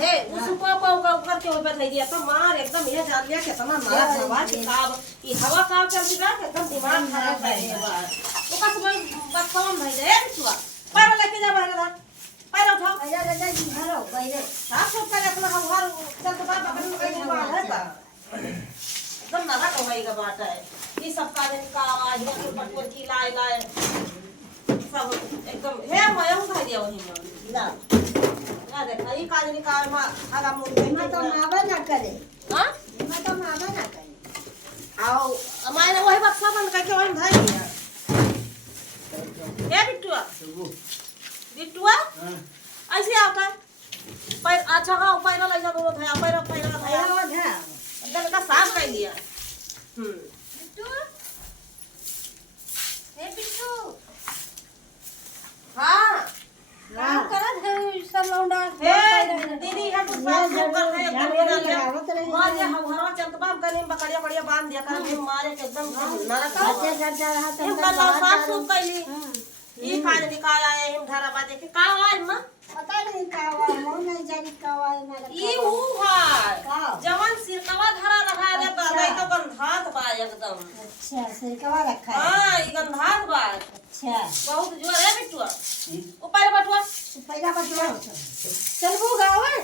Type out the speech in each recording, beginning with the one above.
हे उसको पाव का ऊपर के ऊपर ले दिया तो मार एकदम ये जान लिया कितना मारा हवा की काब ये हवा काब चलती बा एकदम दिमाग खराब है वो का समय बच्चा में जाए बिचुआ पैर लेके जा बाहर दा पैर उठाओ आजा आजा घर आओ पहले साफ सुथरा अपना हवा चल तो बात अपन कहीं बात है ता एकदम नरा कमाई का बात है ये सब का दिन का आवाज है पटवर की लाए लाए सब एकदम हे मैं हूं खा दिया वही में ला ना देखा ये काज निकाल मा आगा मुंह मैं तो मावा ना करे हां मैं तो मावा ना करे आओ हमारे वही बक्सा बंद करके वही भाई दिया ये बिट्टुआ बिट्टुआ ऐसे आता है पैर अच्छा का पैर ले जा दोनों था पैर पैर था आया है अंदर का साफ कर लिया बिट्टू ए बिट्टू हां काम करत है सब लौंडा हे दीदी हम कुछ बात नहीं कर रहे हैं मार ये हमारा चंदबा कने बकड़िया बढ़िया बांध दिया कर हम मारे के एकदम नरक अच्छा अच्छा रहा हम कल साफ सुफ कैली ई काज निकाल आए हम धारा बाजे के का आज मां पता नहीं का हुआ मोन नहीं जानी का हुआ मेरा ई ऊ है का जवान सिरकवा धरा रहा रे बाबा तो गंधात बा एकदम अच्छा सिरकवा रखा है हां ई गंधात बा अच्छा बहुत जोर है बिट्टुआ ऊपर बटुआ पहला बटवा चल वो गाँव है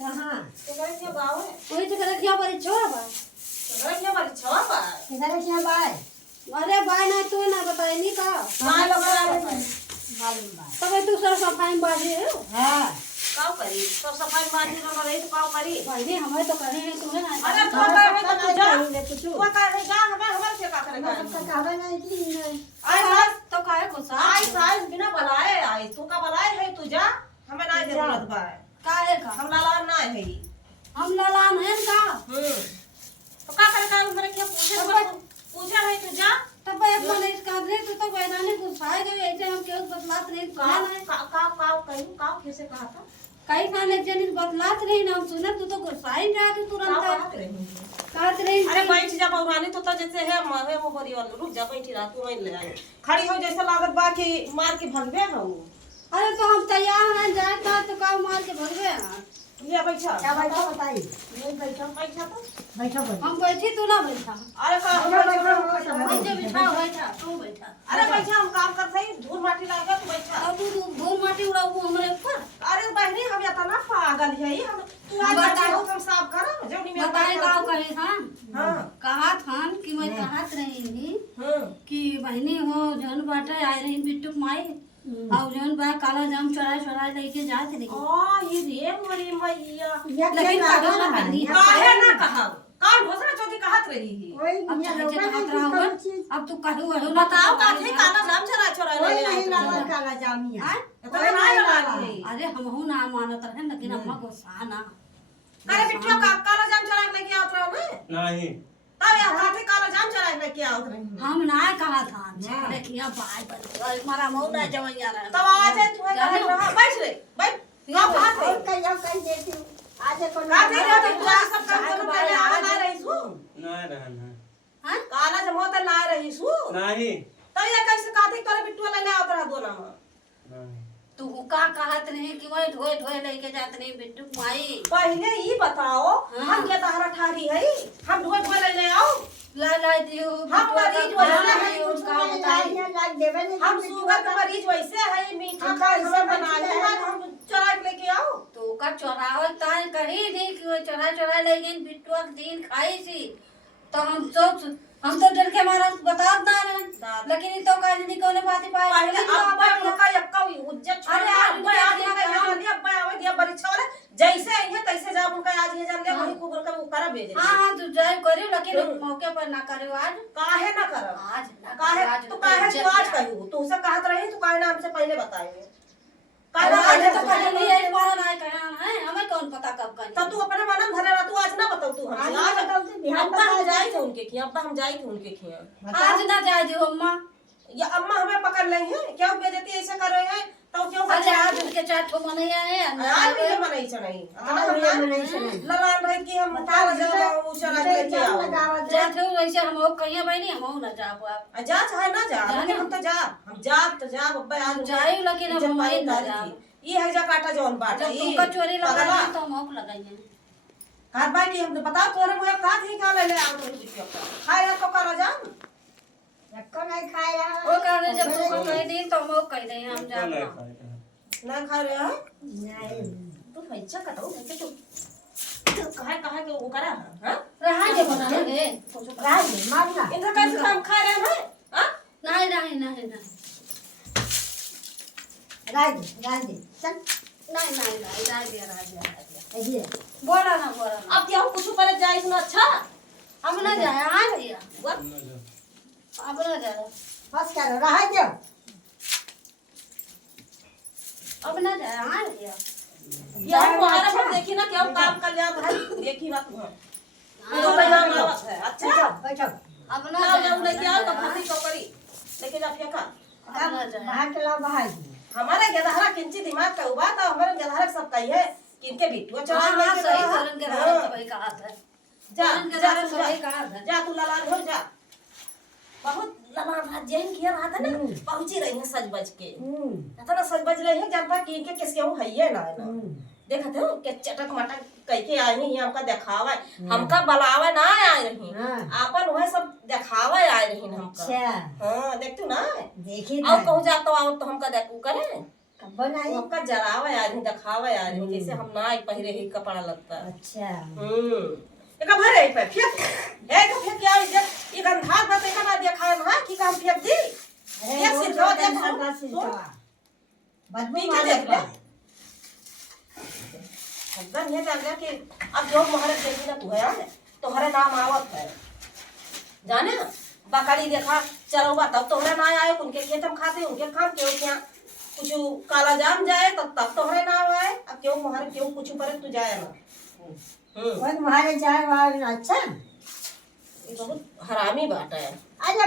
कहाँ तो गए के गांव है वही तो करे क्या बड़ी छोड़ बा तो गए के बारी छवा बा किधर है क्या बाय अरे बाय ना तू ना बताई नहीं का मां लगा मालूम बा तब तू सर सफाई में बाजी है हां काव करी सब सफाई बाजी न रही तो काव करी भाई ने हमें तो करे हैं तुम्हें ना अरे तो का है तो जा तो का है जा हमें से का करेगा सब का कहवे नहीं कि नहीं आई सास तो काहे गुस्सा आई सास बिना बुलाए आई तू का बुलाए है तू जा हमें ना जरूरत बा काहे का हम लाला ना है हम ललान हैं का तो का करेगा मेरे क्या पूछे है तू जा तब एक मन इसका दे तो वैदाने गुस्सा गए ऐसे हम क्यों बतलात नहीं सुना है का कैसे कहा था कई खाने जन बतलात नहीं ना हम सुने तू तो गुस्सा ही रहा तू तुरंत कहत रही अरे बैठ जा पौरानी तो जैसे है महे वो बड़ी वाला रुक जा बैठी रहा तू वहीं ले आई खड़ी हो जैसे लागत बा कि मार के भगबे हो अरे तो हम तैयार हैं जाए तो का मार के भगवे हैं लिया बैठा क्या बैठो बताई नहीं बैठो बैठा तो बैठो बैठो हम बैठी तू ना बैठा अरे का नीचे बिठा बैठा तू बैठा अरे बैठा हम काम कर सही धूल माटी लागा तू बैठा अब तू धूल माटी उड़ाऊ हमारे ऊपर अरे बहनी हम या तना पागल है हम तू आज बताओ हम साफ कर जौनी में बताए गाँव कहे हाँ हां कहा था कि मैं कहत रही थी हां कि बहनी हो जौन बाटे आए रही बिट्टू माई और जौन बा काला जाम चढ़ाए लेके जात रही आ ये रे मरी मैया लेकिन कहा ना बहनी काहे ना कहा काल घोसरा चौथी कहत रही है कोई अब ये चाहे लोग कहत नहीं रहा चीज अब तू कहू वही बताओ का थे काला जाम चरा छोरा कोई नहीं लाला काला जामिया इतना ना लगा ली अरे हम हूं ना मानत रहे लेकिन अम्मा गुस्सा ना अरे बिट्टू का काला जाम चरा लेके आवत रहो ना नहीं तब या काथे काला जाम चरा लेके आवत रही हम ना कहा था देखिए भाई बन मारा मौला जवैया रहे तब आज तू है कहे रहा बैठ रे बैठ का बात है और कहीं देती हूँ आज को का थे का तू सब काम करने पहले आ ना रही सु नहीं रहना हां काला जमो त ला रही सु नहीं तब या कैसे काथे करे बिट्टू ले आवत रहा दोना में नहीं तू का कहत नहीं कि वही ढोए ढोए लेके जात नहीं बिट्टू माई पहले ई बताओ हम के तहरा ठारी है हम ढोए ढोए ले आओ ला दियो हम मरीज वैसे है उसका बताई लाग देवे नहीं हम शुगर का मरीज वैसे है मीठा का हमें बना ले हम चढ़ा के लेके आओ तो का चोराव ताय कही नहीं कि वो चोरा लेकिन बिट्टू दिन खाई सी तो हम तो डर के मारा बता ना रहे लेकिन तो का नहीं कोने बात पाए पहले अब्बा उनका यक्का इज्जत छोड़ अरे आज अब्बा आज का यहाँ लिया अब्बा आवे दिया परीक्षा वाले जैसे आई है तैसे जा उनका आज ये जान ले वही कुबर का उकारा भेज हां हां तू जाए करियो लेकिन मौके पर ना करियो आज काहे ना कर आज ना काहे आज तू काहे तू आज कहू तू उसे कहत रही तू काहे ना हमसे पहले बताएंगे काहे आज ना तो पहले नहीं आई बार ना कहा है हमें कौन पता कब करी तब तू अपने मन धरे रहा तू आज ना बताऊ तू हमसे आज आज बताओ तो बिहान अब्बा हम बता जाए थे उनके खिया अब्बा हम जाए थे उनके खिया आज ना जाए दियो अम्मा या अम्मा हमें पकड़ रही है क्यों बेइज्जती ऐसे कर रहे हैं तो क्यों आज आज उनके चार ठो मने आए आज भी मनाई चढ़ाई आज भी मनाई चढ़ाई। ललान रहे कि हम काला जब वो चढ़ा के लेके आओ जात हो वैसे हम हो कहिए भाई नहीं हम ना जाब जा चाहे ना जा लेकिन हम तो जा हम जा तो जा अब्बा आज जाए लेकिन हम जब नहीं माई ना दादी जाब थी ये है जा काटा जौन बाटा जब तुमका चोरी लगा तो मोक लगाइए हाथ भाई की हम तो बताओ तोरे मुझे का थी का ले आ तो बिटिया खाए ना तो करा जा नको नहीं खाए रहा वो कहने जब तुमको कह दी तो मोक कह दे हम जाना ना खा रहे हैं नहीं तू पैसा कटाओ कैसे तू कहे के वो करा हां रहा के बना रे राज मारना इनका कैसे काम खा रहे हैं हां नहीं नहीं नहीं नहीं राज चल नहीं नहीं नहीं राज ऐसे बोला ना अब क्या कुछ पर जाए ना अच्छा अब ना जाए हाँ भैया वो अब ना जाए बस करो रहा दो अब ना जाए हाँ भैया ये तुम्हारा पर देखी ना क्या काम कर लिया भाई देखी ना तुम तो बना मावत है अच्छा बैठो अब ना ना जाए ले क्या तो फांसी तो करी लेके जा फेंका अब ना जाए बाहर के लाओ बाहर हमारे गदहरा किंची दिमाग का हुआ था हमारे गदहरा सब कही है किनके बिट्टू चला हाँ हाँ सही करण के रहा तो भाई कहा था जा करण के जा रहा तू तो भाई कहा था जा तू लला घर जा बहुत लला रात जैन किया रहा था ना पहुंची रही है सज बज के था ना सज बज रही है जानता कि इनके किसके वो है ना देखा थे के चटक मटक कह के आई ही हमका दिखावा हमका बलावे ना आए रही आपन वह सब दिखावा आए रही हमका अच्छा हां देख तू ना देखी और कहूं जातो आओ तो हमका देखू करे कब बनाई हमका जरावा यार नहीं दिखावा यार नहीं जैसे हम ना एक पहिरे ही कपड़ा लगता अच्छा एक भरे पे फेंक है तो फेंक क्या ये गंधार बात एक ना देखा है कि काम फेंक दी एक सिर दो देख बदबू नीचे मारे देख ले एकदम ये जान कि अब जो महाराज देखी ना तू है यार तुम्हारा नाम आवत है जाने बकरी देखा चलो तब तुम्हारा ना आए उनके खेत हम खाते उनके काम क्यों क्या कुछ काला जाम जाए तब तुम्हारे नाम आए अब क्यों महाराज क्यों कुछ पर तू जाए ना वही तुम्हारे जाए वाला अच्छा ये बहुत हरामी बात है अरे